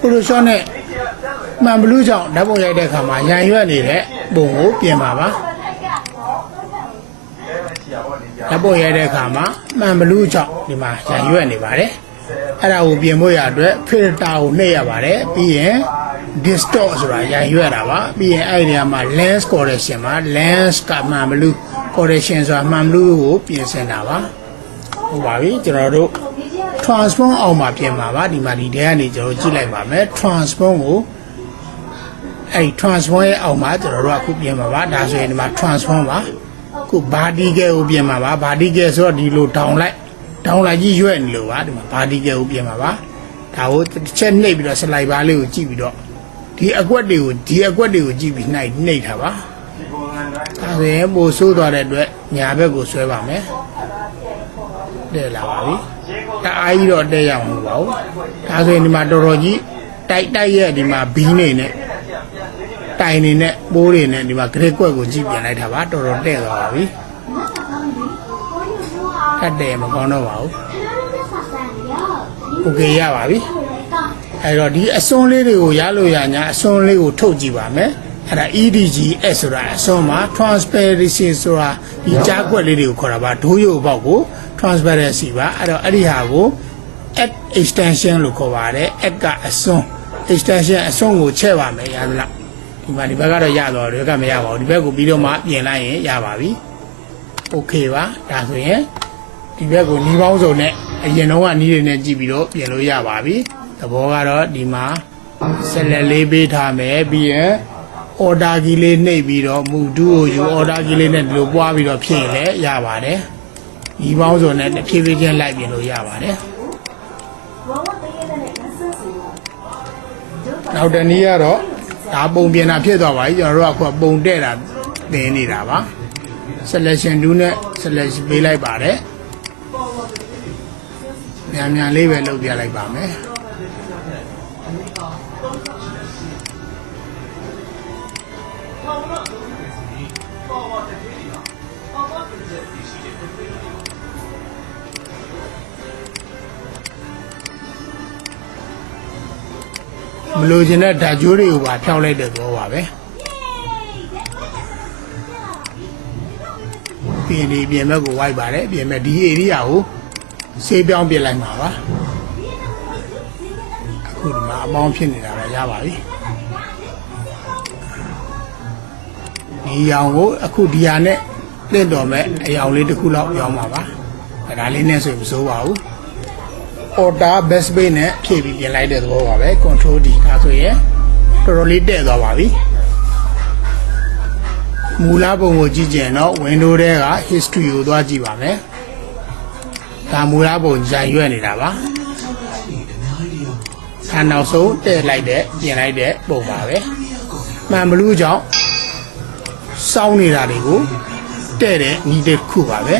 ပိုလိုရှော့နဲ့မှန်ဘလူးကြောင့်ဓာတ်ပုံရိုက်တဲ့အခါမှာရန်ရွက်နေတဲ့ပုံကိုပြင်ပါပါဓာတ်ပုံရိုက်တဲ့အခါမှာမှန်ဘလူးကြောင့်ဒီမှာရန်ရွက်နေပါတယ်အဲ့ဒါကိုပြင်ဖို့ရအတွက် filter ကိုနှိပ်ရပါတယ်ပြီးရင် distort ဆိုတာရန်ရွက်တာပါပြီးရင်အဲ့ဒီနေရာမှာ lens correction မှာ lens ကမှန်ဘလူး correction ဆိုတာမှန်ဘလူးကိုပြင်ဆင်တာပါဟုတ်ပါပြီကျွန်တော်တို့ transform အောင်မှာပြင်ပါပါဒီမှာဒီထဲကနေကျွန်တော်ကြည့်လိုက်ပါမယ် transform ကိုအဲ့ transform ရဲ့အောက်မှာကျွန်တော်တို့အခုပြင်ပါပါဒါဆိုရင်ဒီမှာ transform ပါခု vertical ကိုပြင်ပါပါ vertical ဆိုတော့ဒီလိုdown လိုက်ကြီးရွက်နေလို့ပါဒီမှာ vertical ကိုပြင်ပါပါဒါကိုတစ်ချက်နှိပ်ပြီးတော့ slide bar လေးကိုကြည့်ပြီးတော့ဒီအကွက်တွေကိုကြည့်ပြီးနှိပ်ထားပါဒါဆိုရင်ပို့ဆိုးသွားတဲ့အတွက်ညာဘက်ကိုဆွဲပါမယ်တဲ့လာပါပြီတအားကြီးတော့တဲ့ရအောင်မဟုတ်ပါဘူးဒါဆိုရင်ဒီမှာတော်တော်ကြီးတိုက်ရဲ့ဒီမှာဘီးနေနဲ့တိုင်နေနဲ့ပိုးတွေနဲ့ဒီမှာဂရစ်ကွက်ကိုကြည့်ပြန်လိုက်တာပါတော်တော်တဲ့သွားပါပြီထပ်တယ်မကောင်းတော့ပါဘူးโอเคရပါပြီအဲ့တော့ဒီအစွန်းလေးတွေကိုရလို့ရညာအစွန်းလေးကိုထုတ်ကြည့်ပါမယ်အဲ့ဒါ EDGS ဆိုတာအစွန်းမှာ transparency ဆိုတာဒီကြားကွက်လေးတွေကိုခေါ်တာပါဒိုးရုပ်ပေါက်ကို transparency ပါအဲ့တော့အဲ့ဒီဟာကို add extension လို့ခေါ်ပါတယ် add ကအစွန်း extension အစွန်းကိုချဲ့ပါမယ်ရသလားဒီမှာဒီဘက်ကတော့ရတော့ဒီဘက်ကမရပါဘူးဒီဘက်ကိုပြီးတော့မှပြင်လိုက်ရင်ရပါပြီโอเคပါဒါဆိုရင်ဒီဘက်ကိုနီးပေါင်းစုံနဲ့အရင်တော့ကနီးတွေနဲ့ကြည့်ပြီးတော့ပြင်လို့ရပါပြီသဘောကတော့ဒီမှာဆက်လက်လေးပေးထားမယ်ပြီးရင် order key လေးနှိပ်ပြီးတော့မူတူကိုယူ order key လေးနဲ့ဒီလိုပွားပြီးတော့ဖြည့်လဲရပါတယ်ဒီပေါင်းစုံနဲ့ဖြည့်ဖြည့်ချင်းလိုက်ပြင်လို့ရပါတယ်နောက်တနည်းကတော့ဒါပုံပြင်တာဖြစ်သွားပါပြီကျွန်တော်တို့ကအခုပုံတဲ့တာသင်နေတာပါ selection 2နဲ့ selection ပေးလိုက်ပါတယ်မြန်လေးပဲလုပ်ပြလိုက်ပါမယ်မလို့ခြင်းတဲ့ဓာတ်ကြိုးတွေကိုပါဖြောက်လိုက်တဲ့သဘောပါပဲပြင်ဘက်ကိုဝိုက်ပါတယ်ပြင်ဘက်ဒီ area ကိုဆေးပြောင်းပြလိုက်မှာပါအခုဒီမှာအပေါင်းဖြစ်နေတာပဲရပါပြီဒီရောင်ကိုအခုဒီဟာနဲ့တင့်တော်မဲ့အရောင်လေးတစ်ခုလောက်ပြောင်းပါပါဒါလေးနဲ့ဆိုရင်မစိုးပါဘူး order best bay နဲ့ဖြည့်ပြီးပြင်လိုက်တဲ့သဘောပါပဲ control D ဒါဆိုရင်တော်တော်လေးတဲ့သွားပါပြီမူလပုံကိုကြည့်ကြရင်တော့ window ထဲက history ကိုသွားကြည့်ပါမယ်ဒါမူလပုံဂျန်ရွက်နေတာပါဒါနောက်ဆုံးတဲ့လိုက်တဲ့ပြင်လိုက်တဲ့ပုံပါပဲမှန်ဘလူးကြောင့်စောင်းနေတာတွေကိုတဲ့တဲ့ညီတစ်ခုပါပဲ